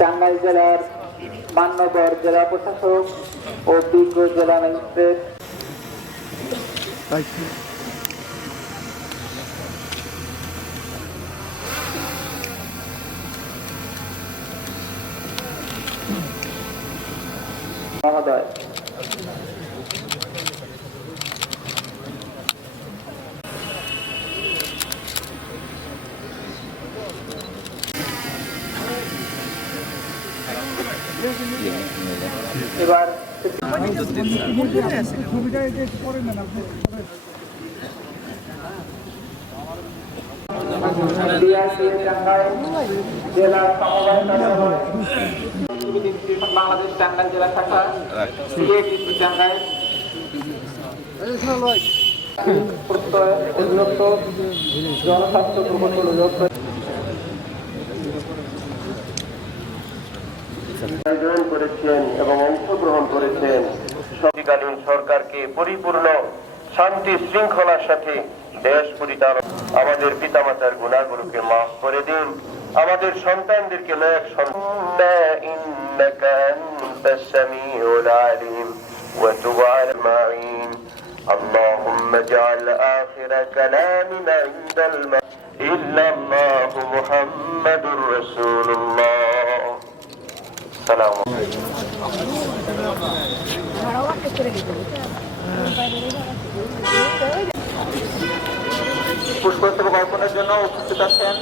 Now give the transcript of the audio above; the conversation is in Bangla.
টাঙ্গাইল জেলার মান্যবর জেলা প্রশাসক ও বিজ্ঞ জেলা ম্যাজিস্ট্রেট মহোদয়, এবার জেলা বাংলাদেশ টাঙ্গাইল জেলা শাখা টাঙ্গাইল জনস্বাস্থ্য প্রকল্প আয়োজন করেছেন এবং অংশগ্রহণ করেছেন। সরকারকালীন সরকারকে পরিপূর্ণ শান্তি শৃঙ্খলার সাথে দেশ পরিচালনা, আমাদের পিতামাতার গুনাহগুলোকে মাফ করে দিন, আমাদের সন্তানদেরকে নেক সন্তান ইন্নাকা আনতাস সামিউল আলিম ওয়া তুব আলাইহিম اللهم اجعل آخر كلامنا عند الموت إلا الله محمد رسول الله. السلام عليكم. পুষ্পস্তবক অর্পণের জন্য উপস্থিত আছেন